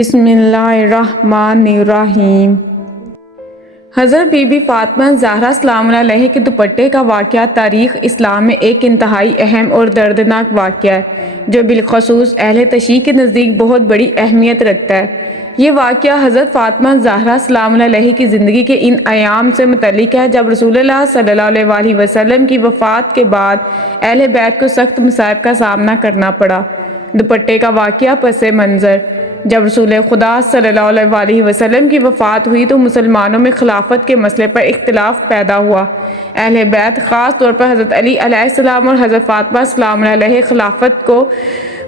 بسم اللہ الرحمن الرحیم۔ حضرت بی بی فاطمہ زہرا سلام اللہ علیہ کے دوپٹے کا واقعہ تاریخ اسلام میں ایک انتہائی اہم اور دردناک واقعہ ہے جو بالخصوص اہل تشیع کے نزدیک بہت بڑی اہمیت رکھتا ہے۔ یہ واقعہ حضرت فاطمہ زہرا سلام اللہ علیہ کی زندگی کے ان ایام سے متعلق ہے جب رسول اللہ صلی اللہ علیہ وسلم کی وفات کے بعد اہل بیت کو سخت مصائب کا سامنا کرنا پڑا۔ دوپٹے کا واقعہ پس منظر: جب رسول خدا صلی اللہ علیہ وسلم کی وفات ہوئی تو مسلمانوں میں خلافت کے مسئلے پر اختلاف پیدا ہوا۔ اہل بیت خاص طور پر حضرت علی علیہ السلام اور حضرت فاطمہ سلام اللہ علیہ خلافت کو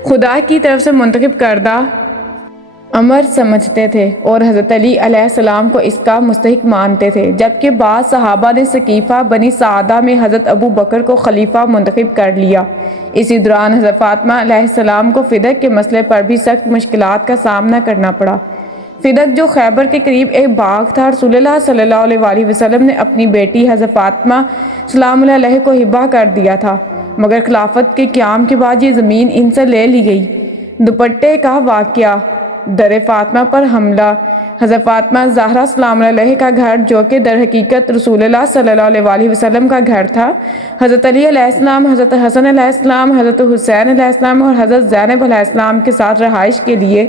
خدا کی طرف سے منتخب کردہ امر سمجھتے تھے اور حضرت علی علیہ السلام کو اس کا مستحق مانتے تھے، جبکہ بعض صحابہ نے ثقیفہ بنی سعدہ میں حضرت ابو بکر کو خلیفہ منتخب کر لیا۔ اسی دوران حضرت فاطمہ علیہ السلام کو فدق کے مسئلے پر بھی سخت مشکلات کا سامنا کرنا پڑا۔ فدق جو خیبر کے قریب ایک باغ تھا، رسول اللہ صلی اللہ علیہ وسلم نے اپنی بیٹی حضرت فاطمہ سلام اللہ علیہ کو ہبہ کر دیا تھا، مگر خلافت کے قیام کے بعد یہ زمین ان سے لے لی گئی۔ دوپٹے کا واقعہ: در فاطمہ پر حملہ: حضرت فاطمہ زہرا سلام اللہ علیہ کا گھر، جو کہ در حقیقت رسول اللہ صلی اللہ علیہ وسلم کا گھر تھا، حضرت علی علیہ السلام، حضرت حسن علیہ السلام، حضرت حسین علیہ السلام اور حضرت زینب علیہ السلام کے ساتھ رہائش کے لیے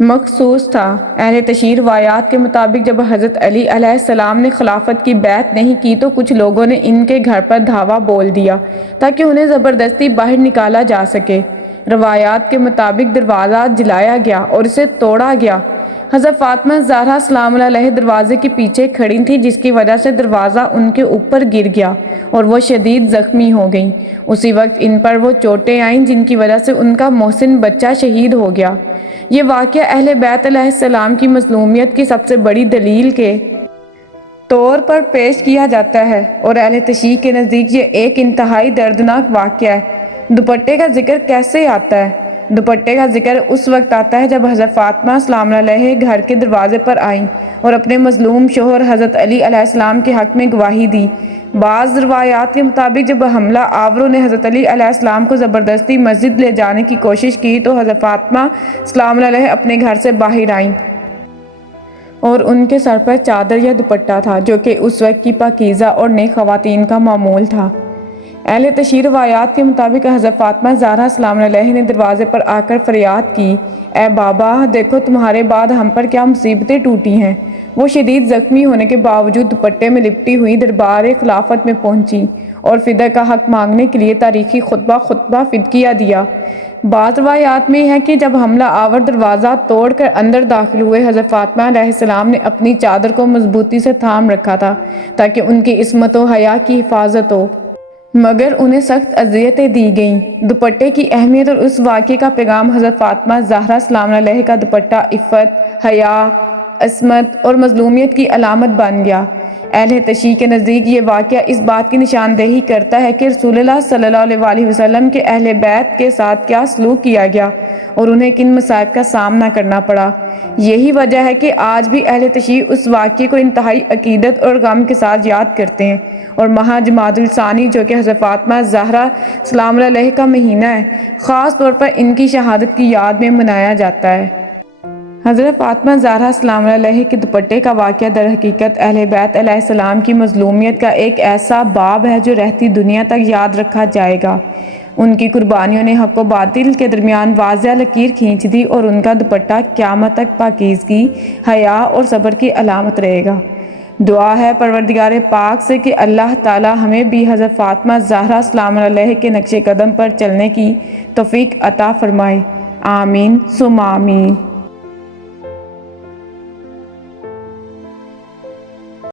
مخصوص تھا۔ اہل تشیع روایات کے مطابق جب حضرت علی علیہ السلام نے خلافت کی بیعت نہیں کی تو کچھ لوگوں نے ان کے گھر پر دھاوا بول دیا تاکہ انہیں زبردستی باہر نکالا جا سکے۔ روایات کے مطابق دروازہ جلایا گیا اور اسے توڑا گیا۔ حضرت فاطمہ زہرا سلام اللہ علیہ دروازے کے پیچھے کھڑی تھیں، جس کی وجہ سے دروازہ ان کے اوپر گر گیا اور وہ شدید زخمی ہو گئیں۔ اسی وقت ان پر وہ چوٹیں آئیں جن کی وجہ سے ان کا محسن بچہ شہید ہو گیا۔ یہ واقعہ اہل بیت علیہ السلام کی مظلومیت کی سب سے بڑی دلیل کے طور پر پیش کیا جاتا ہے اور اہل تشیع کے نزدیک یہ ایک انتہائی دردناک واقعہ ہے۔ دوپٹے کا ذکر کیسے آتا ہے؟ دوپٹے کا ذکر اس وقت آتا ہے جب حضرت فاطمہ سلام اللہ علیہ گھر کے دروازے پر آئیں اور اپنے مظلوم شوہر حضرت علی علیہ السلام کے حق میں گواہی دی۔ بعض روایات کے مطابق جب حملہ آوروں نے حضرت علی علیہ السلام کو زبردستی مسجد لے جانے کی کوشش کی تو حضرت فاطمہ سلام اللہ علیہ اپنے گھر سے باہر آئیں اور ان کے سر پر چادر یا دوپٹہ تھا، جو کہ اس وقت کی پاکیزہ اور نیک خواتین کا معمول تھا۔ اہل تشیع روایات کے مطابق حضرت فاطمہ زہرا سلام اللہ علیہ نے دروازے پر آ کر فریاد کی، اے بابا، دیکھو تمہارے بعد ہم پر کیا مصیبتیں ٹوٹی ہیں۔ وہ شدید زخمی ہونے کے باوجود دوپٹے میں لپٹی ہوئی دربار خلافت میں پہنچی اور فدیہ کا حق مانگنے کے لیے تاریخی خطبہ فدیہ دیا۔ بعض روایات میں ہے کہ جب حملہ آور دروازہ توڑ کر اندر داخل ہوئے، حضرت فاطمہ علیہ السلام نے اپنی چادر کو مضبوطی سے تھام رکھا تھا تاکہ ان کی عصمت و حیا کی حفاظت ہو، مگر انہیں سخت اذیتیں دی گئیں۔ دوپٹے کی اہمیت اور اس واقعے کا پیغام: حضرت فاطمہ زہرا سلام علیہ کا دوپٹہ عفت، حیا، عصمت اور مظلومیت کی علامت بن گیا۔ اہل تشیع کے نزدیک یہ واقعہ اس بات کی نشاندہی کرتا ہے کہ رسول اللہ صلی اللہ علیہ وسلم کے اہل بیت کے ساتھ کیا سلوک کیا گیا اور انہیں کن مصائب کا سامنا کرنا پڑا۔ یہی وجہ ہے کہ آج بھی اہل تشیع اس واقعے کو انتہائی عقیدت اور غم کے ساتھ یاد کرتے ہیں اور ماہ جمادی الثانی، جو کہ حضرت فاطمہ زہرا سلام اللہ علیہ کا مہینہ ہے، خاص طور پر ان کی شہادت کی یاد میں منایا جاتا ہے۔ حضرت فاطمہ زہرا سلام اللہ علیہ کے دوپٹے کا واقعہ در حقیقت اہل بیت علیہ السلام کی مظلومیت کا ایک ایسا باب ہے جو رہتی دنیا تک یاد رکھا جائے گا۔ ان کی قربانیوں نے حق و باطل کے درمیان واضح لکیر کھینچ دی اور ان کا دوپٹہ قیامت تک پاکیزگی، حیا اور صبر کی علامت رہے گا۔ دعا ہے پروردگار پاک سے کہ اللہ تعالی ہمیں بھی حضرت فاطمہ زہرا سلام علیہ کے نقش قدم پر چلنے کی توفیق عطا فرمائے۔ آمین ثم آمین۔